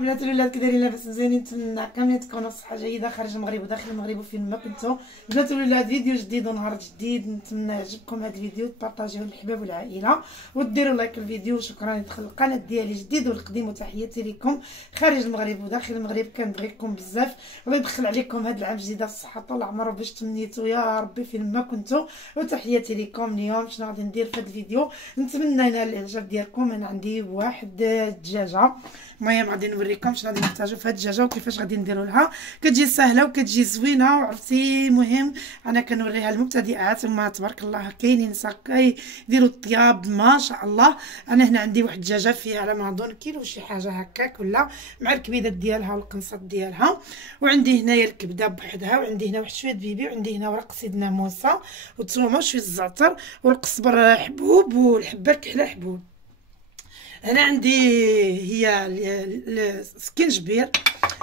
بنات الولاد كي دايرين لاباس مزيانين، نتمنى كاملين تكونوا بصحه جيده خارج المغرب وداخل المغرب وفين ما كنتو. بنات الولاد فيديو جديد ونهار جديد، نتمنى يعجبكم هذا الفيديو، تبارطاجيوه للحباب والعائله وديروا لايك للفيديو. شكرا لدخل القناه ديالي جديد والقديم، وتحياتي لكم خارج المغرب وداخل المغرب، كنبغيكم بزاف. الله يدخل عليكم هذا العام جديد بالصحه طول العمر باش تمنيتوا يا ربي فين ما كنتو، وتحياتي لكم. اليوم شنو غادي ندير في هذا الفيديو؟ نتمنى ينال الاعجاب ديالكم. انا عندي واحد الدجاجه، المهم غادي نوريكم شنو غادي نحتاجو في هاد الدجاجه وكيفاش غادي نديرو لها. كتجي سهله وكتجي زوينه وعرفتي. مهم انا كنوريها للمبتدئات، وما تبارك الله كاينين نساء كيديروا الطياب ما شاء الله. انا هنا عندي واحد الدجاجه فيها على ما اظن كيلو شي حاجه هكاك، ولا مع الكبيدات ديالها والقنصات ديالها. وعندي هنايا الكبده بوحدها، وعندي هنا واحد شويه بيبي، وعندي هنا ورق سيدنا موسى والثومه وشويه الزعتر والقزبر حبوب والحبه الكحله حبوب. هنا عندي هي السكينجبير،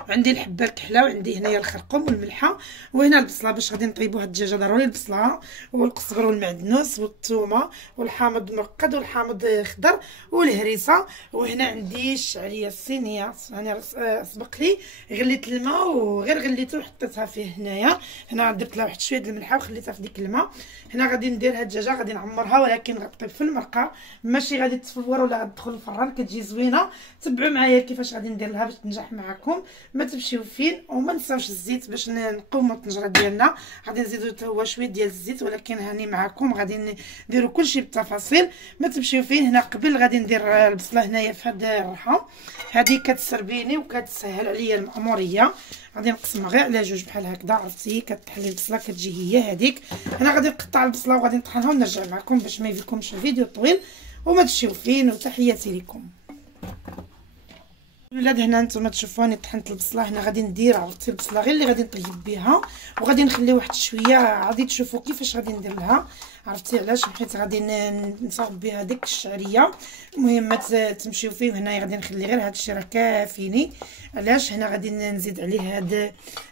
وعندي الحبه الكحله، وعندي هنايا الخرقوم والملحه، وهنا البصله باش غادي نطيبوا هاد الدجاجه. ضروري البصله والقزبر والمعدنوس والثومه والحامض المرقد والحامض خضر والهريسه. وهنا عندي الشعريه الصينيه، انا سبق لي غليت الماء وغير غليته وحطيتها فيه. هنايا هنا درت لها واحد شويه د الملحه وخليتها في ديك الماء. هنا غادي ندير هاد الدجاجه غادي نعمرها، ولكن غطيب في المرقه، ماشي غادي تفور ولا غتدخل الفران، كتجي زوينه. تبعوا معايا كيفاش غادي ندير لها باش تنجح معكم، ما تمشيو فين. وما نساوش الزيت باش نقوموا الطنجره ديالنا. غادي نزيدوا حتى هو شويه ديال الزيت، ولكن هاني معكم غادي نديروا كلشي بالتفاصيل، ما تمشيو فين. هنا قبل غادي ندير البصله هنايا في هاد الرحه هذه، كتسربيني وكتسهل عليا المأموريه. غادي نقسمها غير على جوج بحال هكذا، عرفتي كتحلي البصله كتجي هي هذيك. هنا غادي نقطع البصله وغادي نطحنها ونرجع معكم باش ما يجيكمش الفيديو طويل وما تمشيو فين. وتحياتي لكم ولاد. هنا نتوما تشوفوني طحنت البصله. هنا غادي ندير عرفتي البصله غير اللي غادي نطيب بها، وغادي نخلي واحد شويه. غادي تشوفوا كيفاش غادي ندير لها، عرفتي علاش؟ حيت غادي نصاوب بها ديك الشعريه. المهم ما تمشيو فيه. وهنايا غادي نخلي غير هذا الشيء راه كافيني. علاش؟ هنا غادي نزيد عليه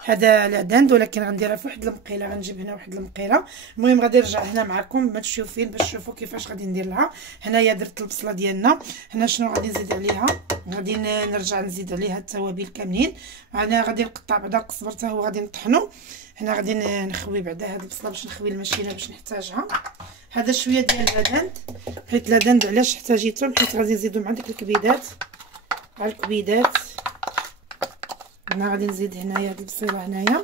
هذا العدند، ولكن غنديرها في واحد المقيله. غنجيب هنا واحد المقيله. المهم غادي نرجع هنا معكم، ما تمشيو فين باش تشوفوا كيفاش غادي ندير لها. هنايا درت البصله ديالنا. هنا شنو غادي نزيد عليها؟ غادي نرجع نزيد عليها التوابل كاملين. هنا غادي نقطع بعدا القزبر حتى هو غادي نطحنو. هنا غادي نخوي بعدا هاد البصله باش نخوي الماشينه باش نحتاجها. هذا شويه ديال العدند، حيت العدند علاش احتاجيته؟ حيت غادي نزيدو مع ديك الكبيدات. على الكبيدات هنا غادي نزيد هنايا هاد البصيله. هنايا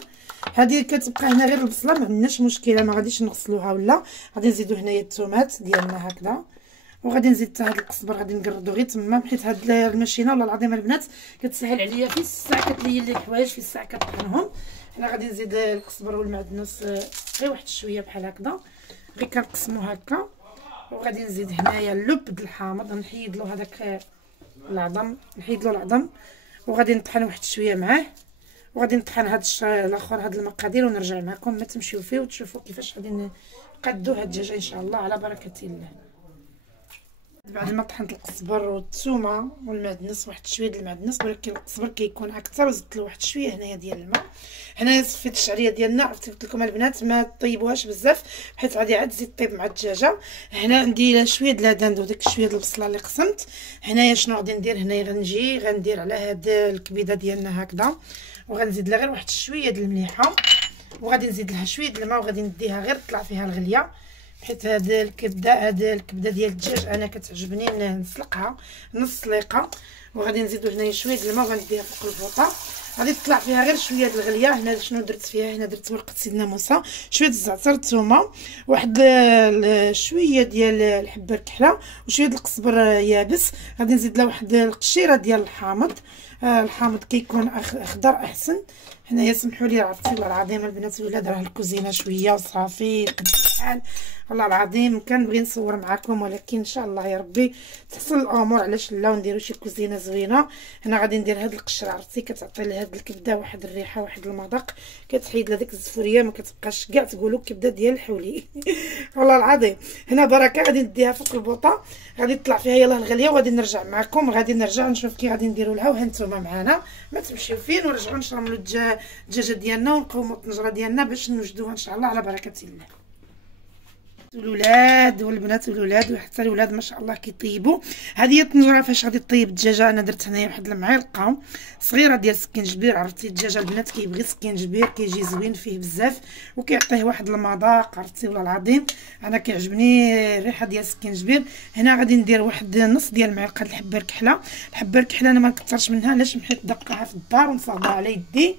هذه كتبقى هنا غير البصله، ما عندناش مشكله، ما غاديش نغسلوها ولا. غادي نزيدو هنايا الثومات ديالنا هكذا، وغادي نزيد حتى هاد القزبر غادي نقردو غير تما، حيت هاد الماشينه والله العظيم البنات كتسهل عليا في الساعه، كتليل لي الحوايج في الساعه كطحنهم. هنا غادي نزيد القزبر والمعدنوس غير واحد شويه بحال هكذا، غير كنقسمو هكا. وغادي نزيد هنايا اللب الحامض، نحيد له هذاك العظم، نحيد له العظم. وغادي نطحن واحد شويه معاه، وغادي نطحن هاد الاخر هاد المقادير ونرجع معكم. ما تمشيو فيه وتشوفوا كيفاش غادي نقادو هاد الدجاجه ان شاء الله على بركه الله. بعد ما طحنت القزبر والثومه والمعدنوس، واحد شويه ديال المعدنوس، ولكن القزبر كيكون اكثر، وزدت له واحد شويه هنايا ديال الماء. هنايا صفيت الشعريه ديالنا، عرفتي قلت لكم البنات ما طيبوهاش بزاف حيت غادي عاد تزيد طيب مع الدجاجه. هنا عندي شويه د العدند وديك شويه د البصله اللي قسمت. هنايا شنو غادي ندير؟ هنايا غندير على هاد الكبيده ديالنا هكذا، وغنزيد لها غير واحد شويه د المليحه، وغادي نزيد لها شويه د الماء، وغادي نديها غير طلع فيها الغليه. حيت هاد الكبده ديال الدجاج انا كتعجبني نسلقها نص سليقه. وغادي نزيدو هنايا شويه د الماء وغنديها فوق البوطه، غادي تطلع فيها غير شويه د الغليه. هنا شنو درت فيها؟ هنا درت ورقه سيدنا موسى، شويه الزعتر، الثومه، واحد شويه ديال الحبه الكحله، وشويه القزبر يابس. غادي نزيد لها واحد القشيره ديال الحامض. الحامض كيكون اخضر احسن. هنايا سمحوا لي، عرفتي والله العظيم البنات الولاد راه الكوزينه شويه وصافي قد الحال. والله العظيم كنبغي نصور معكم، ولكن ان شاء الله يا ربي تحسن الامور. علاش لا ونديروا شي كوزينه زوينه. هنا غادي ندير هاد القشره، عرفتي كتعطي لهاد الكبده واحد الريحه واحد المذاق، كتحيد لها ديك الزفوريه، ما كتبقاش كاع تقولوا كبده ديال الحولي والله العظيم. هنا بركه غادي نديها فوق البوطه، غادي تطلع فيها يلاه الغليه، وغادي نرجع معكم. غادي نرجع نشوف كي غادي نديروا لها. وهانتوما معنا ما تمشيو فين، ونرجعوا نشرملوا الدجاجه ديالنا ونقوموا الطنجره ديالنا باش نوجدوها ان شاء الله على بركه الله. الولاد والبنات والولاد وحتى الولاد ما شاء الله كيطيبوا. هذه هي الطنجره فاش غادي طيب الدجاجه. انا درت هنايا واحد المعلقه صغيره ديال سكينجبير. عرفتي الدجاجه البنات كيبغي سكينجبير، كيجي زوين فيه بزاف وكيعطيه واحد المذاق. عرفتي والله العظيم انا كيعجبني الريحه ديال السكينجبير. هنا غادي ندير واحد نص ديال المعلقه د الحبه الكحله. الحبه الكحله انا ما نكثرش منها علاش حيت دقها في الدار ونفضها على يدي.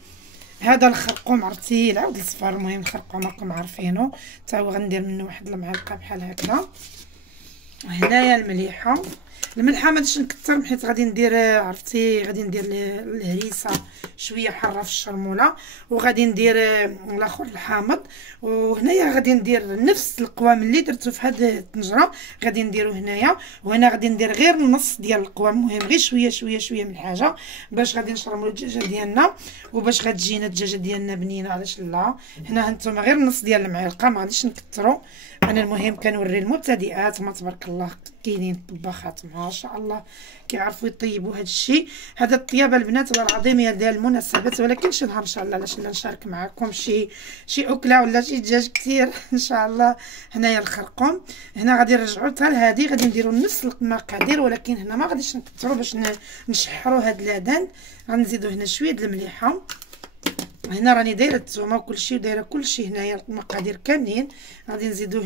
هذا الخرقوم عرفتي العود الصفار، المهم الخرقوم راكم عارفينه حتى هو غندير منه واحد المعلقه بحال هكذا. هنايا المليحه ما غاديش نكثر حيت غادي ندير عرفتي غادي ندير الهريسه شويه حاره في الشرموله وغادي ندير الاخر الحامض. وهنايا غادي ندير نفس القوام اللي درتو في هذه الطنجره غادي نديرو هنايا. وهنا غادي ندير غير النص ديال القوام، المهم غير شويه شويه شويه من الحاجه باش غادي نشرملو الدجاجه ديالنا وباش غتجينا الدجاجه ديالنا بنينه. علاش لا؟ هنا هانتوما غير النص ديال المعلقه ما غاديش نكثروا. انا المهم كنوري المبتدئات ما تبارك الله كاينين الطباخات ما شاء الله كيعرفوا يطيبوا هذا الشيء. هذا الطيابه البنات والله العظيم هي ديال المناسبات، ولكن شي نهار ان شاء الله علاش لا نشارك معكم شي اكله ولا شي دجاج كثير ان شاء الله. هنايا الخرقوم. هنا غادي نرجعوا حتى لهذه غادي نديروا نفس المقادير، ولكن هنا ما غاديش نكثروا باش نشحروا هاد الادان. غنزيدوا هنا شويه د المليحه. هنا راني دايره الثومه وكلشي ودايره كلشي هنايا المقادير كاملين. غادي نزيدوا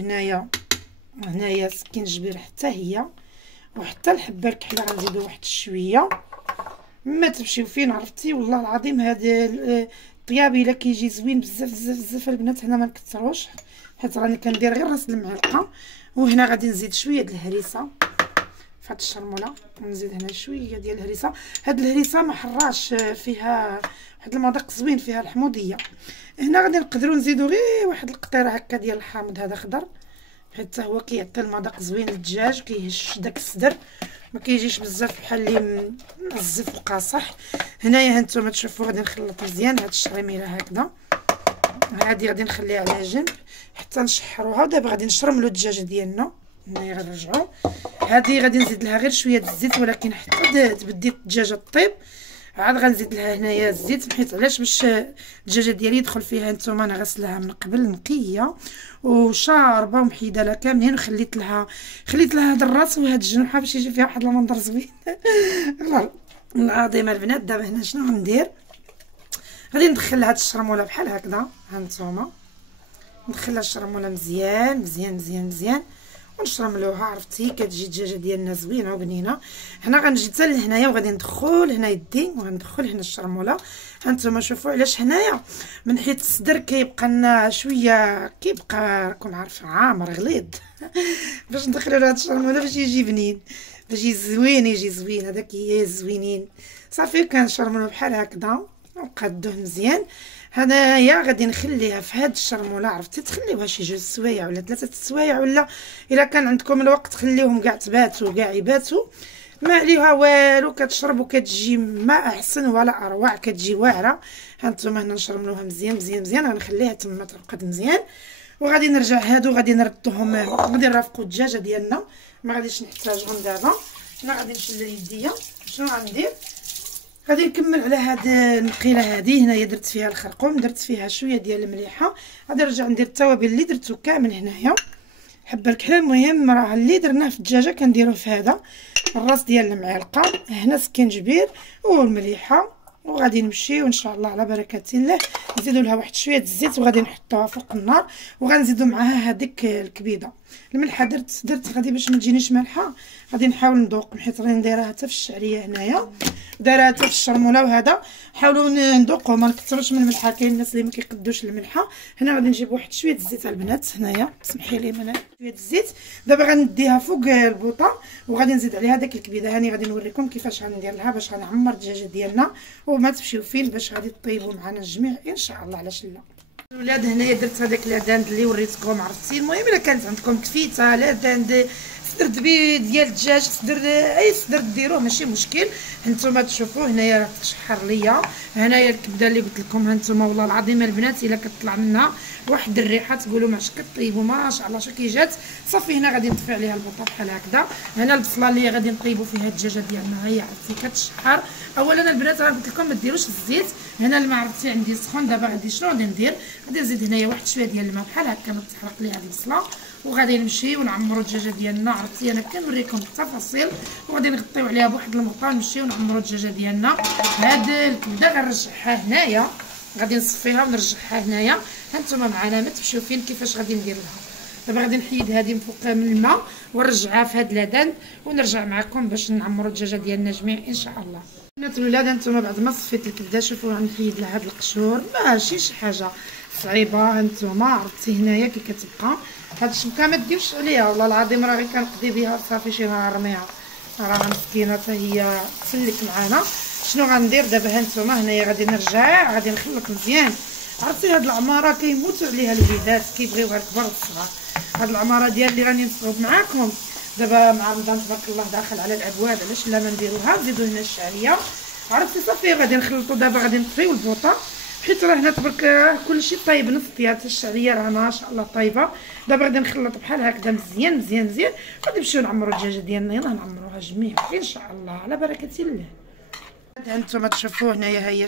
هنايا سكينجبير حتى هي وحتى الحبه الكحله غنزيدوا واحد شويه. ما تمشيو فين عرفتي والله العظيم هذا الطياب الا كيجي زوين بزاف بزاف بزاف البنات. هنا ما نكثروش حيت راني كندير غير راس المعلقه. وهنا غادي نزيد شويه د الهريسه في هاد الشرموله. نزيد هنا شويه ديال الهريسه. هاد الهريسه ما حراش فيها واحد المذاق زوين فيها الحموضيه. هنا غادي نقدروا نزيدوا غير واحد القطيره هكا ديال الحامض هذا خضر حيت هو كيعطي المذاق زوين للدجاج كيهش داك الصدر ما كيجيش بزاف بحال اللي مزف وقاصح. هنايا هانتوما تشوفوا غادي نخلط مزيان هاد الشريميله هكذا. هادي غادي نخليها على جنب حتى نشحروها. ودابا غادي نشرملو الدجاجه ديالنا. هنايا غنرجعوا هادي غادي نزيد لها غير شويه د الزيت، ولكن حتى تبدي الدجاجه طيب عاد غنزيد لها هنايا الزيت. حيت علاش باش الدجاجه ديالي يدخل فيها نتوما انا غسلها من قبل نقيه وشاربه ومحيده لها كاملين وخليت لها هذا الراس وهاد الجنوحه باش يجي فيها واحد المنظر زوين. الله العظيم البنات. دابا هنا شنو غندير؟ غادي ندخل هاد الشرموله بحال هكذا. هانتوما ندخلها الشرموله مزيان مزيان مزيان مزيان ونشرملوها. عرفتي كتجي الدجاجه ديالنا زوينه وبنينه. هنا غنجي حتى لهنايا وغادي ندخل هنا يدي وغندخل هنا الشرموله. هانتوما شوفوا علاش هنايا من حيت الصدر كيبقى لنا شويه كيبقى راكم عارفين عامر غليظ باش ندخلوا له هاد الشرموله باش يجي بنين باش يجي زوين هذاك هي زوينين. صافي كنشرملو بحال هكذا ونقادوه مزيان. هنايا غادي نخليها في هاد الشرموله. عرفتي تخليوها شي 2 سوايع ولا 3 سوايع، ولا الا كان عندكم الوقت خليوهم كاع تباتوا كاع يباتوا ما عليها والو. كتشرب وكتجي ما احسن ولا اروع كتجي واعره. هانتوما هنا نشرملوها مزيان مزيان مزيان. غنخليها تما ترقد مزيان وغادي نرجع هادو غادي نردوهم غادي نرافقوا الدجاجه ديالنا. ما غاديش نحتاجهم دابا. انا غادي نشل يديا. شنو غندير؟ غادي نكمل على هاد المقيله هذه. هنايا درت فيها الخرقوم درت فيها شويه ديال المليحه. غادي نرجع ندير التوابل اللي درتو كامل هنايا. حبه الكحله المهم راه اللي درناه في الدجاجه كنديروه في هذا الراس ديال المعلقه. هنا سكينجبير والمليحه وغادي نمشيو ان شاء الله على بركه الله. نزيدوا لها واحد شويه الزيت وغادي نحطوها فوق النار وغنزيدوا معاها هذيك الكبيده. الملحه درت غادي باش ما تجينيش مالحه غادي نحاول نذوق حيت راني نديرها حتى في الشعريه هنايا دايرها حتى في الشرموله. وهذا حاولوا نذوقوا ما نكثروش من الملحه. كاين الناس اللي ما كيقدوش الملحه. هنا غادي نجيب واحد شويه الزيت البنات. هنايا سمحي لي من شويه الزيت. دابا غنديها فوق البوطه وغادي نزيد عليها داك الكبيده. هاني غادي نوريكم كيفاش غندير لها باش غنعمر الدجاجه ديالنا وما تمشيو فين باش غادي طيبوا معنا الجميع ان شاء الله. علاش لا الولاد؟ هنايا درت هذاك العدان اللي وريتكم. عرفتي المهم الا كانت عندكم كفيته العدان صدر ديال الدجاج صدر اي صدر ديروه ماشي مشكل. هانتوما تشوفوا هنايا راه تشحر ليا. هنايا الكبده اللي قلت لكم هانتوما والله العظيم البنات الا كطلع منها واحد الريحه تقولوا ما عرفتش كطيبوا ما شاء الله شو كي جات. صافي هنا غادي نطفي عليها البوطه بحال هكذا. هنا البصله اللي غادي نطيبوا فيها الدجاجه ديالنا هي عرفتي كتشحر. اولا البنات راه قلت لكم ما ديروش الزيت. هنا الماء عرفتي عندي سخون. دابا غادي شنو غادي ندير؟ غادي نزيد هنايا واحد شويه ديال الماء بحال هكا ما تحرق ليها البصله وغادي نمشيو نعمرو الدجاجه ديالنا. عرفتي انا كنوريكم التفاصيل، وغادي نغطيو عليها بواحد المغطى ونمشيو نعمرو الدجاجه ديالنا. هاد الكبده غنرجعها هنايا، غادي نصفيها ونرجعها هنايا. هانتوما معنا ما تمشيو فين كيفاش غادي ندير لها. دابا غادي نحيد هذه من فوق من الماء ونرجعها في هاد لادان، ونرجع معكم باش نعمرو الدجاجه ديالنا جميع ان شاء الله. البنات الولاد هانتوما بعد ما صفيت الكبده شوفوا غنحيد لها هاد القشور، ماشي شي حاجه صعيبه. هانتوما عرفتي هنايا كي كتبقى هاد الشبكه ما ديوش عليها، والله العظيم راه غير كنقضي بها صافي شي نهار رميها، راه مسكينه حتى هي تسلك معانا. شنو غندير دابا؟ هانتوما هنايا غادي نرجع غادي نخلط مزيان. عرفتي هاد العماره كيموتوا عليها الوليدات، كيبغيوها الكبار والصغار. هاد العماره ديال اللي راني نصوب معاكم دابا مع رمضان تبارك الله داخل على الابواب، علاش لا ما نديروها؟ نزيدو هنا الشعريه. عرفتي صافي غادي نخلطو. دابا غادي نطفيو البوطه حيت راه هنا تبارك كلشي طايب نص ديال الشعريه راه ما شاء الله طايبه. دابا غادي نخلط بحال هكذا مزيان مزيان مزيان، غادي نمشيو نعمرو الدجاجه ديالنا. يلاه نعمروها جميع ان شاء الله على بركه الله. هانتوما تشوفوا هنايا هي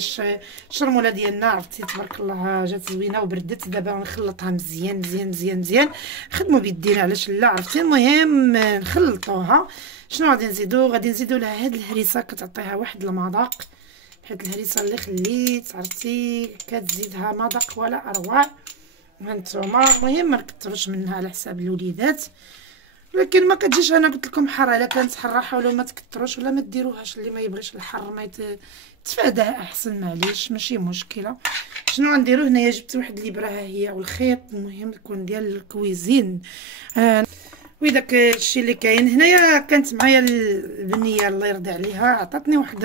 الشرموله ديالنا، عرفتي تبارك الله جات زوينه وبردت. دابا نخلطها مزيان مزيان مزيان مزيان، خدموا بيدينا علاش لا، عرفتي. المهم نخلطوها. شنو غادي نزيدو؟ غادي نزيدو لها هاد الهريسه كتعطيها واحد المذاق، حيت الهريسه اللي خليت عرفتي كتزيدها مذاق ولا اروع. هانتوما المهم ما نكثروش منها على حساب الوليدات، ولكن ما كتجيش. انا قلت لكم حاره، الا كانت حاره حاولوا ما تكثروش ولا ما ديروهاش. اللي ما يبغيش الحر ما يتفاداه احسن، معليش ماشي مشكله. شنو غنديرو هنايا؟ جبت واحد الابره ها هي والخيط، المهم يكون ديال الكويزين. وداك الشيء اللي كاين هنايا. كانت معايا البنيه الله يرضي عليها، عطاتني واحد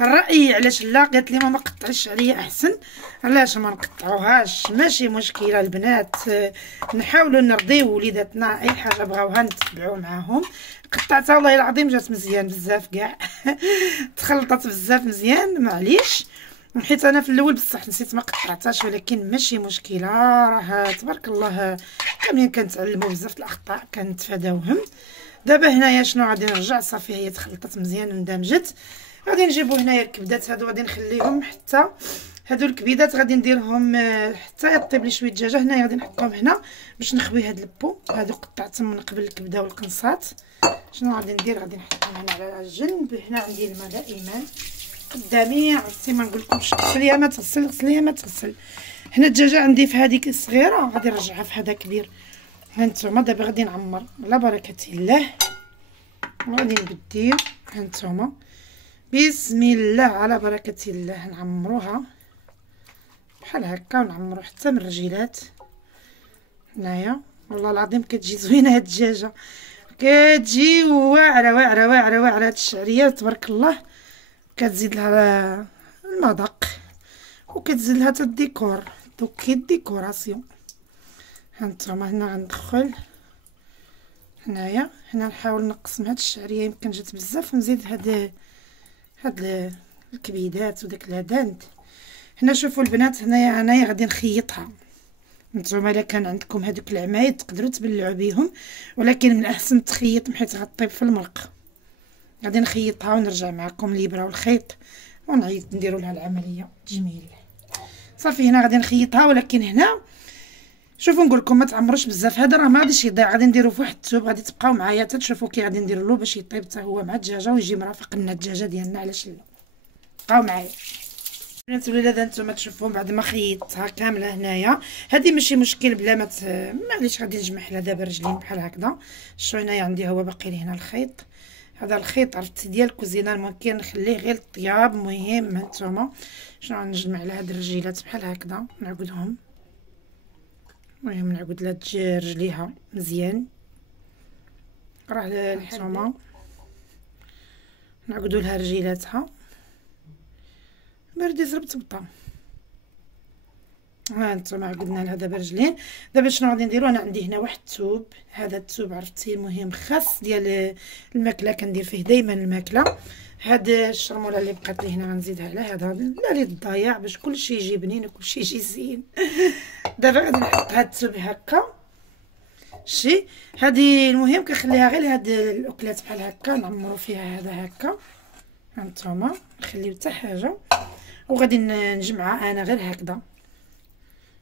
الراي علاش لا، قالت لي ماما قطعيش عليا احسن. علاش ما نقطعوهاش؟ ماشي مشكله البنات، نحاولوا نرضيو وليداتنا، اي حاجه بغاوها نتبعوا معاهم. قطعتها والله العظيم جات مزيان بزاف كاع تخلطت بزاف مزيان، معليش حيت انا في الاول بصح نسيت ما قطعتهاش، ولكن ماشي مشكله. راه تبارك الله كاملين كنتعلموا بزاف الاخطاء كنتفاداوهم. دابا هنايا شنو غادي نرجع؟ صافي هي تخلطت مزيان واندمجت. غادي نجيبو هنايا الكبدات هادو، غادي نخليهم حتى هادو الكبيدات غادي نديرهم حتى يطيب لي شويه الدجاجه. هنايا غادي نحطهم هنا باش نخوي هاد البو. هادو قطعتهم من قبل الكبده والقنصات. شنو غادي ندير؟ غادي نحطهم هنا على الجنب. هنا عندي الماء دائما قدامي، عرفتي ما نقولكمش غسليها ما تغسل، غسليها ما تغسل. هنا الدجاجه عندي في هذيك الصغيره، غادي نرجعها في هذا كبير. هانتوما دابا غادي نعمر على بركه الله، غادي نبديو. هانتوما بسم الله على بركه الله نعمروها بحال هكا، ونعمرو حتى من الرجيلات. هنايا والله العظيم كتجي زوينه هاد الدجاجه، كتجي واعره واعره واعره واعره. هاد الشعريه تبارك الله كتزيد لها المذاق وكتزيد لها حتى الديكور، دوك الديكوراسيون. هانتوما هنا غندخل هنايا، هنا نحاول نقسم هاد الشعريه يمكن جات بزاف، ونزيد هاد الكبيدات وداك الهداند. هنا شوفوا البنات، هنايا غادي نخيطها. نتوما الا كان عندكم هادوك العمايد تقدروا تبلعوا بيهم، ولكن من الاحسن تخيط حيت غطيب في المرق. غادي نخيطها ونرجع معكم الابره والخيط ونعيد نديروا لها العمليه تجميل. صافي هنا غادي نخيطها، ولكن هنا شوفوا نقول لكم ما تعمروش بزاف. هذا راه ما غاديش يضيع، غادي نديرو في واحد الثوب. غادي تبقاو معايا حتى تشوفوا كي غادي ندير له باش يطيب حتى هو مع الدجاجه ويجي مرافق لنا الدجاجه ديالنا. علاش لا؟ بقاو معايا البنات الولاد. هانتوما تشوفوا بعد ما خيطتها كامله هنايا، هذه ماشي مشكل بلا ما معليش. غادي نجمع لها دابا رجلين بحال هكذا. شو هنايا عندي هو باقي لي هنا الخيط، هذا الخيط عرفتي ديال الكوزينه، ممكن نخليه غير الطياب. مهم هانتوما شنو غنجمع على هاد الرجيلات بحال هكذا نعقدهم. المهم نعقد لها رجليها مزيان، راه هانتوما نعقدوا لها رجيلاتها بردي زربت بطا. ها نتوما عقدنا لها دابا رجلين. دابا شنو غادي نديرو؟ انا عندي هنا واحد الثوب، هذا الثوب عرفتي المهم خاص ديال الماكله، كندير فيه دائما الماكله. هاد الشرموله اللي بقات لي هنا غنزيدها على هذا لا للضياع باش كلشي يجي بنين وكلشي يجي زين. دابا غادي نحط هاد الثوب هكا شي. هادي المهم كنخليها غير هاد الاكلات بحال هكا، نعمرو فيها هذا هكا. هانتوما نخليو حتى حاجه، وغادي نجمعها انا غير هكذا.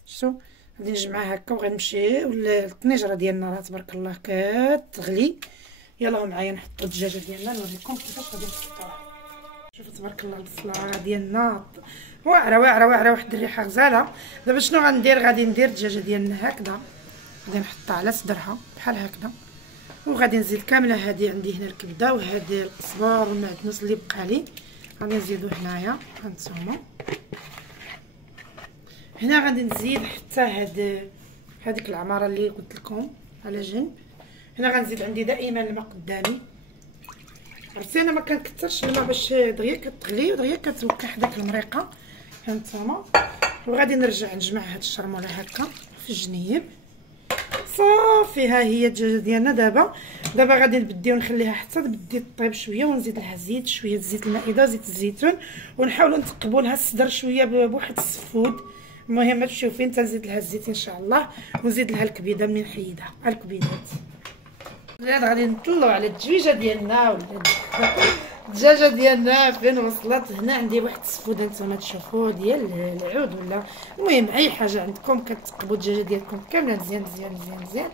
شو غادي نجمعها هكا وغنمشي الطنجره ديالنا راه تبارك الله كتغلي. يلاه معايا نحطوا الدجاجه ديالنا نوريكم كيفاش غادي نحطوها. شوفوا تبارك الله البصله ديالنا واعره واعره واعره، واحد الريحه غزاله. دابا شنو غندير؟ غادي ندير الدجاجه ديالنا هكذا، غادي نحطها على صدرها بحال هكذا، وغادي نزيد كامله هذه عندي هنا الكبده وهذه القزبر والمعدنوس اللي بقى لي غادي نزيدو هنايا. هانتوما هنا غادي نزيد حتى هذيك العماره اللي قلت لكم على جنب. هنا غنزيد عندي دائما الماء قدامي. عرفتي انا ما كنكثرش الماء باش دغيا كتغلي ودغيا كتوكح داك المريقه. هانتوما وغادي نرجع نجمع هاد الشرموله هكا في الجنيب. صافي ها هي الدجاجه ديالنا. دابا غادي نبديو نخليها حتى تبدي طيب شويه، ونزيد لها زيت شويه، زيت المائده وزيت الزيتون، ونحاولوا نتقبوا لها الصدر شويه بواحد السفود. المهم ما تمشيو فين، تنزيد لها الزيت ان شاء الله، ونزيد لها الكبيده من نحيدها الكبيدات. غادي نطلعوا على الدجاجه ديالنا ولا الدجاجه ديالنا فين وصلت. هنا عندي واحد السفود نتوما تشوفوا ديال العود ولا المهم اي حاجه عندكم كتقبوا الدجاجه ديالكم كامله مزيان مزيان مزيان مزيان.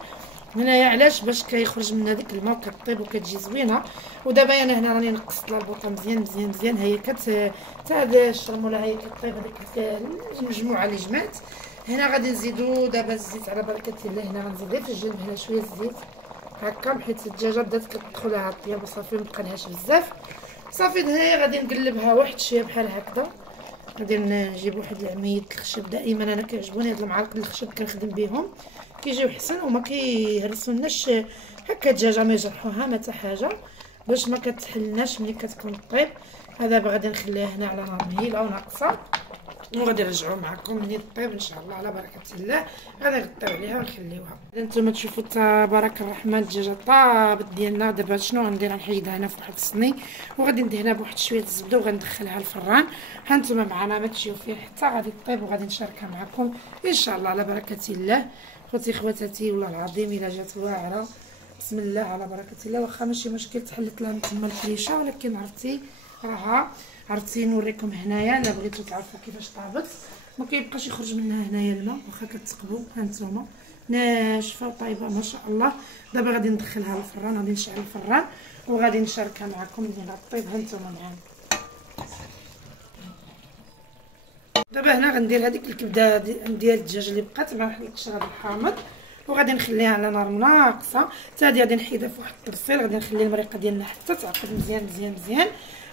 هنايا علاش؟ باش كيخرج من هذيك الماء وكطيب وكتجي زوينه. ودابا انا هنا راني نقصت لها البوطه مزيان مزيان مزيان. هي حتى هاد الشرموله هي كطيب هذيك المجموعه اللي جمعت. هنا غادي نزيدو دابا الزيت على بركه الله. هنا غنزيد في الجنب هنا شويه الزيت هكا، حيت الدجاجه بدات كتدخل لها الطياب وصافي مبقالهاش بزاف. صافي هنايا غادي نقلبها واحد شويه بحال هكذا. غادي نجيب واحد العميد الخشب، دائما انا كيعجبوني هاد المعالق الخشب كنخدم بهم، كيجيو حسن وما كيهرسوناش هكا الدجاجه ما يجرحوها ما حتى حاجه، باش ما كتحلناش ملي كتكون طيب. هذا غادي نخليها هنا على نار مهيله وناقصه، وغادي نرجعوا معكم ملي طيب ان شاء الله على بركه الله. غادي نغطيو عليها ونخليوها. نتوما تشوفوا تبارك الرحمن الدجاجه طابت ديالنا. دابا شنو غندير؟ نحيدها هنا في واحد الصني وغادي ندهنها بواحد شويه الزبده وغندخلها الفران. ها نتوما معنا ما تمشيو فيه حتى غادي طيب، وغادي نشاركها معكم ان شاء الله على بركه الله. خوتي خواتاتي والله العظيم الا جات واعره بسم الله على بركه الله. واخا ماشي مشكل تحلت لها تما الفريشه، ولكن عرفتي نوريكم هنايا الا بغيتو تعرفوا كيفاش طابت. ما كيبقاش يخرج منها هنايا الماء واخا كتقبوا. هانتوما ناشفه وطايبه ما شاء الله. دابا غادي ندخلها للفران، غادي نشعل الفران وغادي نشاركها معكم ملي غطيب. هانتوما معانا. دابا هنا غندير هذيك الكبده ديال الدجاج اللي بقات مع واحد القشره ديال الحامض، وغادي نخليها على نار ناقصه. حتى هذه غادي نحيدها في واحد الطرفيل. غادي نخلي المريقه ديالنا حتى تعقد مزيان مزيان مزيان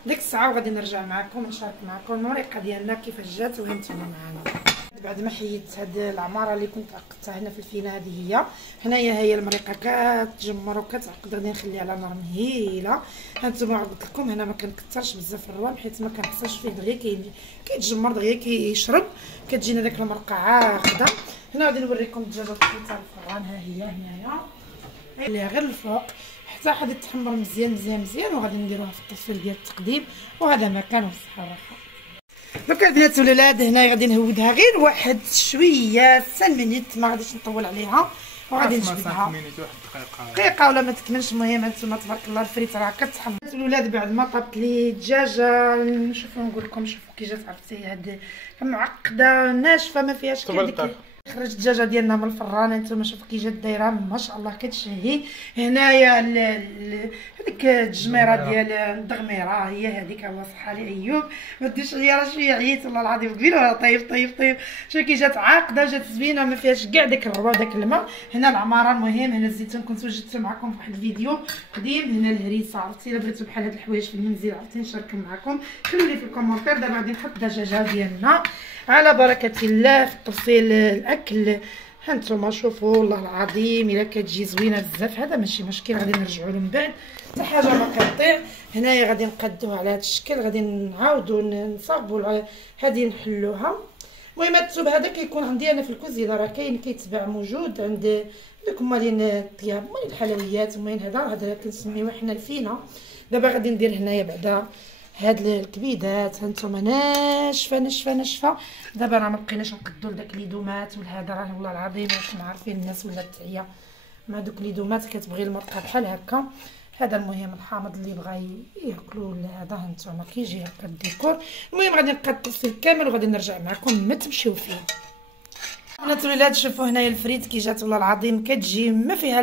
ديك الساعه، وغادي نرجع معكم ونشارك معكم المريقه ديالنا كيفاش جات. وهانتوما معنا بعد ما حيدت هاد العماره اللي كنت عقدتها هنا في الفينه. هذه هي المريقه كتجمر وكتعقد. غادي نخليها على نار مهيله. هانتوما قلت لكم هنا ما كنكثرش بزاف الروان حيت ما كنحصلش فيه دغيا كيتجمر دغيا كيشرب، كتجينا داك المرقه عاقده. هنا غادي نوريكم الدجاجه طفيتها الفران. ها هي هنايا اللي غير الفوق حتى غادي تحمر مزيان مزيان مزيان، وغادي نديروها في الطفيل ديال التقديم. وهذا مكان والصحه والراحه. دوكا البنات والولاد هنا غادي نهودها غير واحد شويه 5 مينيت، ما غاديش نطول عليها، وغادي نجبدها دقيقه ولا ما تكملش. المهم هانتوما تبارك الله الفريت راه كتحمر. الولاد بعد ما طابت لي الدجاجه نشوفوا نقول لكم شوفوا كي جات. عرفتي هاد معقده ناشفه ما فيهاش كي خرج الدجاجه ديالنا من الفران. هانتوما شوفوا كي جات دايره ما شاء الله كتشهي. هنايا هذيك الجميره ديال الدغميره هي هذيك. هو صحه لي ايوب ما ديرش عليا راه شويه عييت والله العظيم قبيله. طيب طيب طيب شوفي كي جات عاقده جات زوينه ما فيهاش كاع داك الربا وداك الماء. هنا العماره. المهم هنا الزيتون كنت وجدته معكم في واحد الفيديو قديم. هنا الهريسه. عرفتي الا بغيتو بحال هاد الحوايج في المنزل عرفتي نشارك معكم خلوا لي في الكومونتير. دابا غادي نحط الدجاجه ديالنا على بركه الله في التفصيل الاكل. هانتوما شوفوا والله العظيم الا كتجي زوينه بزاف. هذا ماشي مشكل غادي نرجعوا له من بعد حتى حاجه ما كطيع. هنايا غادي نقادوها على هذا الشكل. غادي نعاودوا نصاوبوا هذه نحلوها. المهم هذا الثوب هذا كيكون عندي انا في الكوزينه راه كاين كيتباع موجود عند دوك مالين الطياب مالين الحلويات. المهم هذا كنسميوه حنا الفينه. دابا غادي ندير هنايا بعدا هاد الكبيدات. هانتوما ناشفه ناشفه ناشفه. دابا راه ما بقيناش نقدو لداك ليدومات والهذا راه والله العظيم واش عارفين الناس ولات تعيا مع دوك ليدومات كتبغي المرقه بحال هكا. هذا المهم الحامض اللي بغى ياكلوا هذا هانتوما كيجي هكا الديكور. المهم غادي نقاد الطفل كامل وغادي نرجع معكم ما تمشيو فيه. بنات الولاد شوفوا هنايا الفريت كي جات والله العظيم كتجي ما فيها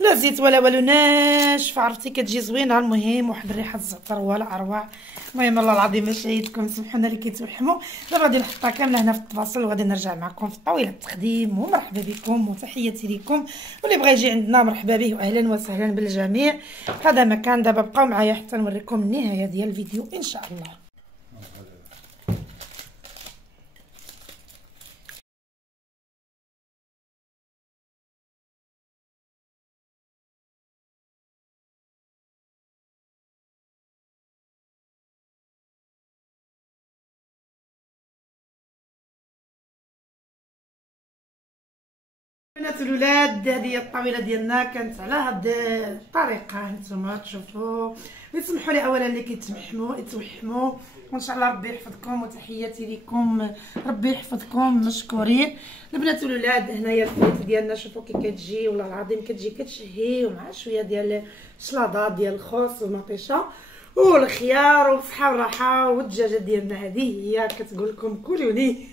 لا زيت ولا والو، ناشفه عرفتي كتجي زوينه. المهم واحد الريحه الزعتر ولا اروع. المهم والله العظيم ما شايتكم سمحونا اللي كيتوحموا. دابا غادي نحطها كامله هنا في الطباسل وغادي نرجع معكم في طاوله التقديم. ومرحبا بكم وتحياتي لكم، واللي بغى يجي عندنا مرحبا به واهلا وسهلا بالجميع. هذا مكان. دابا بقاو معايا حتى نوريكم النهايه ديال الفيديو ان شاء الله. بنات الولاد هذه هي الطاوله ديالنا، كانت على هاد الطريقه نتوما تشوفوا. يسمحوا لي اولا اللي يتوحموا وان شاء الله ربي يحفظكم وتحياتي لكم. ربي يحفظكم مشكورين. البنات الولاد هنايا الفريت ديالنا شوفوا كي كتجي والله العظيم كتجي كتشهي، ومع شويه ديال الشلاضه ديال الخس والمطيشه والخيار وبصحه وراحه. والدجاجه ديالنا هذه هي كتقول لكم كلوني.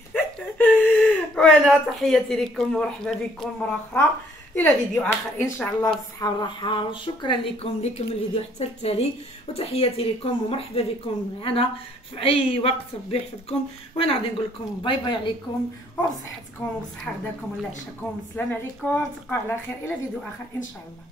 وانا تحياتي لكم ومرحبا بكم مره اخرى الى فيديو اخر ان شاء الله بالصحه والراحه. وشكرا لكم اللي كمل الفيديو حتى التالي، وتحياتي لكم ومرحبا بكم معنا في اي وقت. ربي يحفظكم. وانا غادي نقول لكم باي باي عليكم وبصحتكم وبصحه غداكم ولا عشاكم. السلام عليكم، تبقوا على خير الى فيديو اخر ان شاء الله.